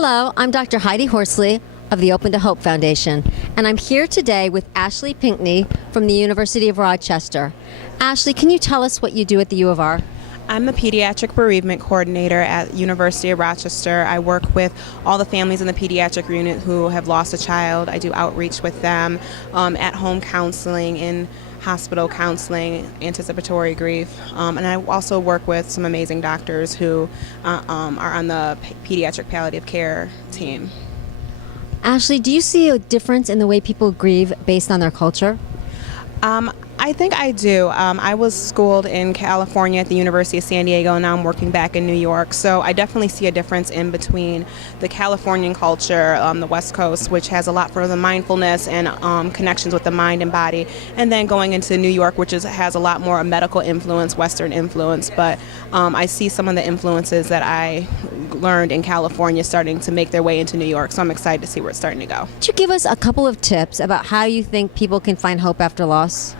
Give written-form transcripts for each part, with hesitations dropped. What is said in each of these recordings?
Hello, I'm Dr. Heidi Horsley of the Open to Hope Foundation, and I'm here today with Ashley Pinkeney from the University of Rochester. Ashley, can you tell us what you do at the U of R? I'm the pediatric bereavement coordinator at University of Rochester. I work with all the families in the pediatric unit who have lost a child. I do outreach with them, at-home counseling, in hospital counseling, anticipatory grief, and I also work with some amazing doctors who are on the pediatric palliative care team. Ashley, do you see a difference in the way people grieve based on their culture? I think I do. I was schooled in California at the University of San Diego, and now I'm working back in New York. So I definitely see a difference in between the Californian culture, the West Coast, which has a lot for the mindfulness and connections with the mind and body, and then going into New York, which has a lot more medical influence, Western influence. But I see some of the influences that I learned in California starting to make their way into New York. So I'm excited to see where it's starting to go. Could you give us a couple of tips about how you think people can find hope after loss?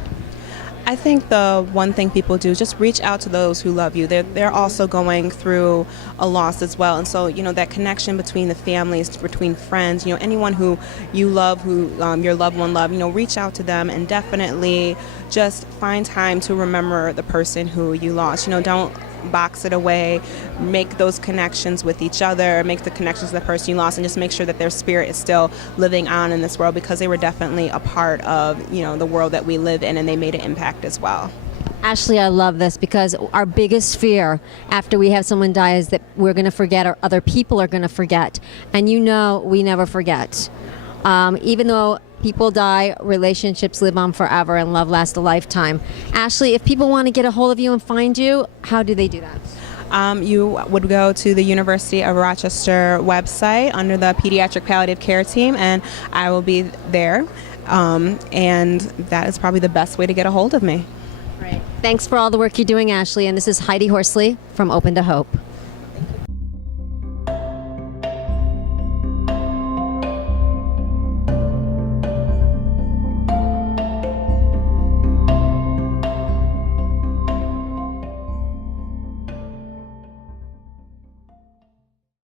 I think the one thing people do is just reach out to those who love you. They're also going through a loss as well. And so, that connection between the families, between friends, anyone who you love, who your loved one love, reach out to them and definitely just find time to remember the person who you lost. Don't box it away, make those connections with each other, make the connections with the person you lost, and just make sure that their spirit is still living on in this world, because they were definitely a part of the world that we live in, and they made an impact as well. Ashley, I love this, because our biggest fear after we have someone die is that we're going to forget, or other people are going to forget, and we never forget. Even though people die, relationships live on forever, and love lasts a lifetime. Ashley, if people want to get a hold of you and find you, how do they do that? You would go to the University of Rochester website under the pediatric palliative care team, and I will be there. And that is probably the best way to get a hold of me. Right. Thanks for all the work you're doing, Ashley. And this is Heidi Horsley from Open to Hope.